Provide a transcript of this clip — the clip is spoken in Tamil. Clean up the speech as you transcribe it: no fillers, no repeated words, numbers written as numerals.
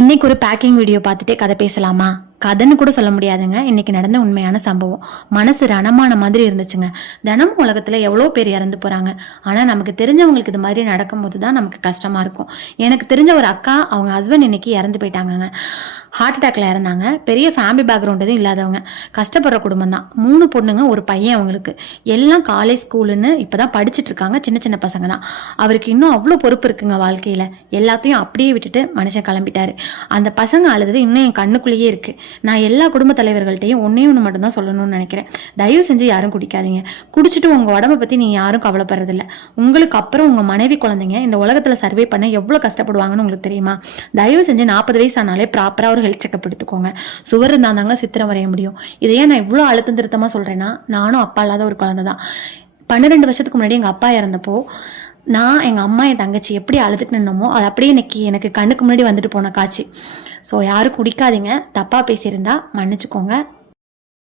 இன்னைக்கு ஒரு பேக்கிங் வீடியோ பார்த்துட்டே கதை பேசலாமா? கதைன்னு கூட சொல்ல முடியாதுங்க. இன்னைக்கு நடந்த உண்மையான சம்பவம். மனசு ரணமான மாதிரி இருந்துச்சுங்க. தினமும் உலகத்துல எவ்வளோ பேர் இறந்து போறாங்க. ஆனா நமக்கு தெரிஞ்சவங்களுக்கு இது மாதிரி நடக்கும்போது தான் நமக்கு கஷ்டமா இருக்கும். எனக்கு தெரிஞ்ச ஒரு அக்கா, அவங்க ஹஸ்பண்ட் இன்னைக்கு இறந்து போயிட்டாங்கங்க. ஹார்ட் அட்டாக்ல இறந்தாங்க. பெரிய ஃபேமிலி பேக்ரவுண்ட் எதுவும் இல்லாதவங்க, கஷ்டப்படுற குடும்பம் தான். 3 பொண்ணுங்க, ஒரு பையன். அவங்களுக்கு எல்லாம் காலேஜ் ஸ்கூலுன்னு இப்பதான் படிச்சுட்டு இருக்காங்க. சின்ன சின்ன பசங்க தான். அவருக்கு இன்னும் அவ்வளோ பொறுப்பு இருக்குங்க வாழ்க்கையில. எல்லாத்தையும் அப்படியே விட்டுட்டு மனுஷன் கிளம்பிட்டாரு. அந்த பசங்க அழுது இன்னும் என் கண்ணுக்குள்ளேயே இருக்கு. நான் எல்லா குடும்ப தலைவர்கள்ட்டையும் ஒன்னே ஒன்று மட்டும் தான் சொல்லணும்னு நினைக்கிறேன். தயவு செஞ்சு யாரும் குடிக்காதீங்க. குடிச்சிட்டு உங்க உடம்பை பத்தி நீங்க யாரும் கவலைப்படுறதில்ல. உங்களுக்கு அப்புறம் உங்க மனைவி குழந்தைங்க இந்த உலகத்துல சர்வே பண்ண எவ்வளவு கஷ்டப்படுவாங்கன்னு உங்களுக்கு தெரியுமா? தயவு செஞ்சு 40 வயசு ஆனாலே ப்ராப்பரா ஒரு ஹெல்த் செக்அப் எடுத்துக்கோங்க. சுவர் இருந்தாங்க சித்திரம் வரைய முடியும். இதையே நான் இவ்வளோ அழுத்தம் திருத்தமா சொல்றேன்னா, நானும் அப்பா இல்லாத ஒரு குழந்தை தான். 12 வருஷத்துக்கு முன்னாடி எங்க அப்பா இறந்தப்போ நான், எங்கள் அம்மா, என் தங்கச்சி எப்படி அழுதுட்டு நின்னமோ அது அப்படியே இன்னைக்கு எனக்கு கண்ணுக்கு முன்னாடி வந்துட்டு போன காட்சி. ஸோ யாரும் குடிக்காதீங்க. தப்பாக பேசியிருந்தா மன்னிச்சுக்கோங்க.